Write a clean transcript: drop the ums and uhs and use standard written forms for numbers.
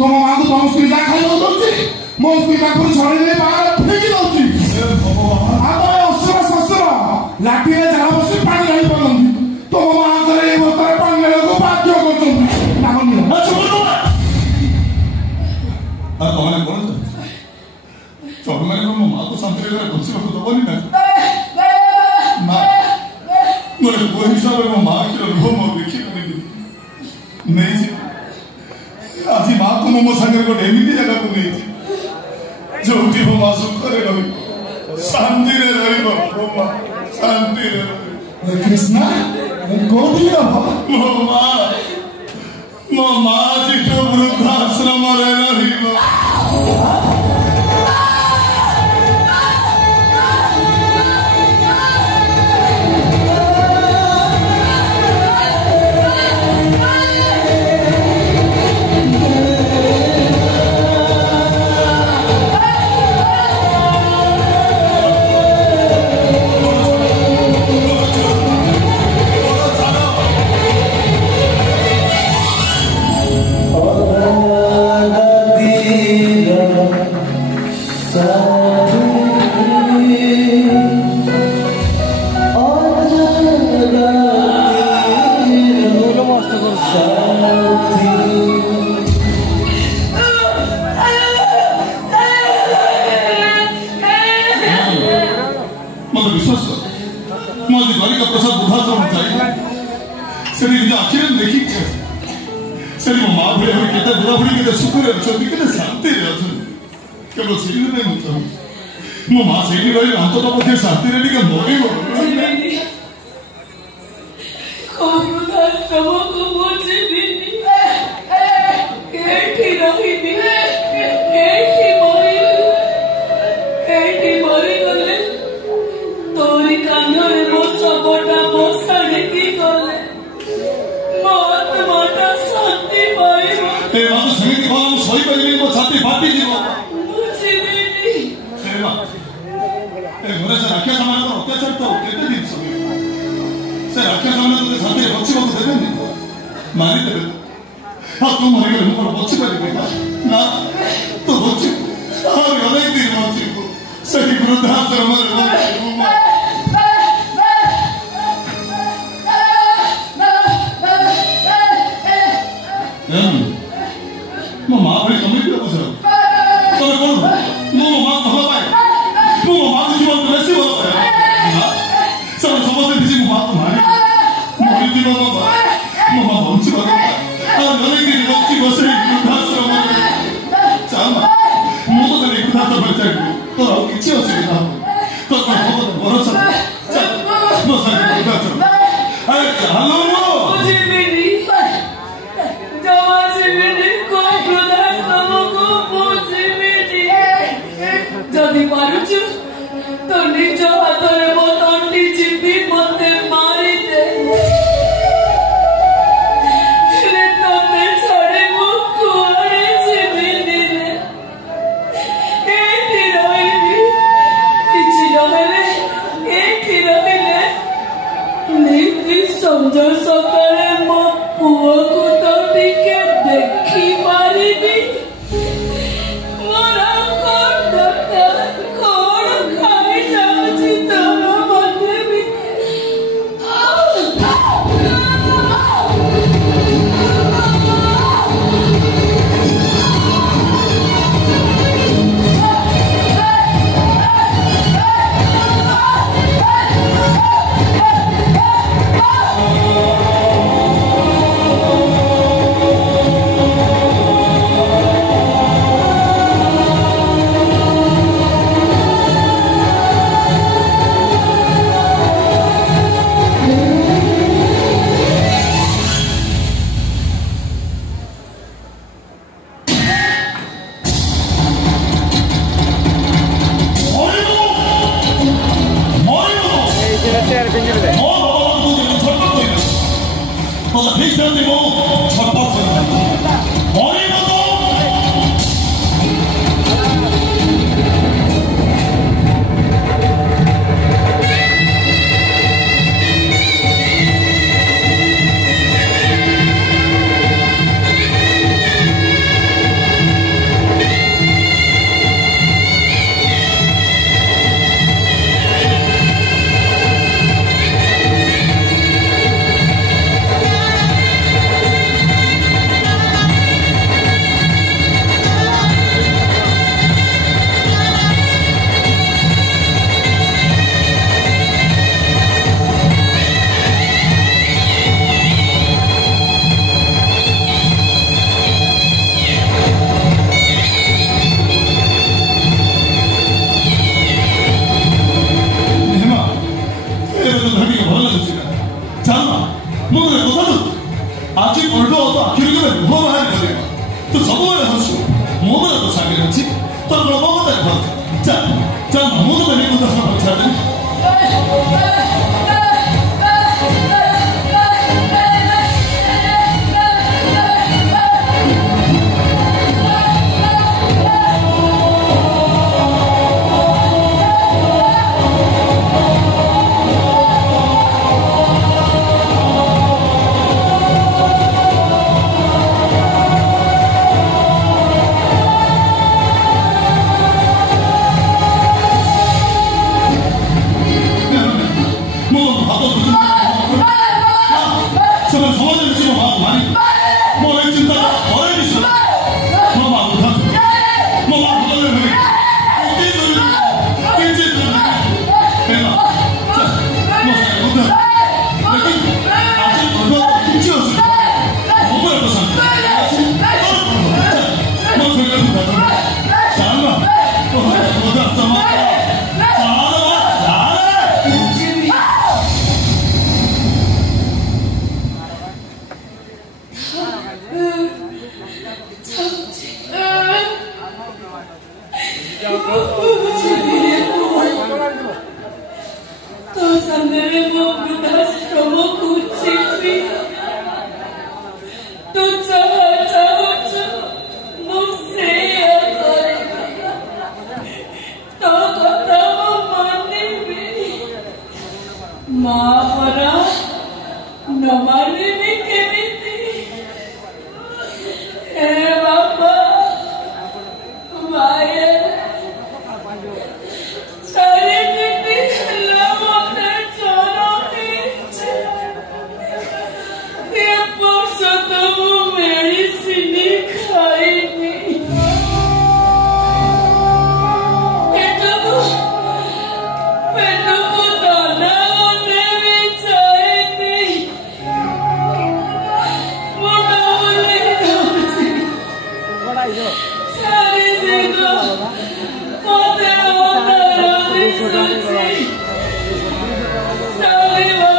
तुम माँ को तुम स्त्री जा खाई दौची मो स्त्री पाखर छड़े बाहर फेंकी दौची शस्त्र लाठी झाड़ बस पानी ढाई पारती तुम माँ करे अवस्था पानी ढाक बाध्य कर मो माँ को शांति बचा दबनी ना गोटे पुआ हिसाब से मो माँ क्षीर रुह मो देखी नहीं आज माँ को मो सागर गोटे एमती जगह को नहीं जो मो माँ सुखरे रही शांति शांति कृष्णा मो माँ जी तो वृद्धाश्रम रही मो माँ से रही अंत पक्षे शांति मानिदेवे हाँ तुम मरीगले मुझे बची पारे ना तो बची अनेक दिन बची सही वृद्धाश्रम मो माँ भाई कमी भी बुझ तुम कौन मो माँ भल पाए मो माँ को जीवन बेसी भल पाए समस्त मिसी मो माँ तो मारे मरी बाबा मो माँ बंची बाबा अनेक दिन बची बस वृद्धाश्रम चामा मो तो तेरे वृद्धाश्रम चाहिए तो किसी असुविधा तो भरोसा मो सारे वृद्धाश्रम अरे चलो जदि पारुचु तो निज हाथरे मो तंटी चिपी मते मारी दे रे तते छड़े मो कुआरे जीविनी रे एठी रहिबी किछि नहेले एठी रहिले नीति समझ सकाळे मो पुओ को तो टिके देखी मारिबी 왜 하시오? 뭐라도 자기를 했지? 또 그럼 먹었다니 봐. 자, 모두가 내 것도 한번 찾으니. Sorry,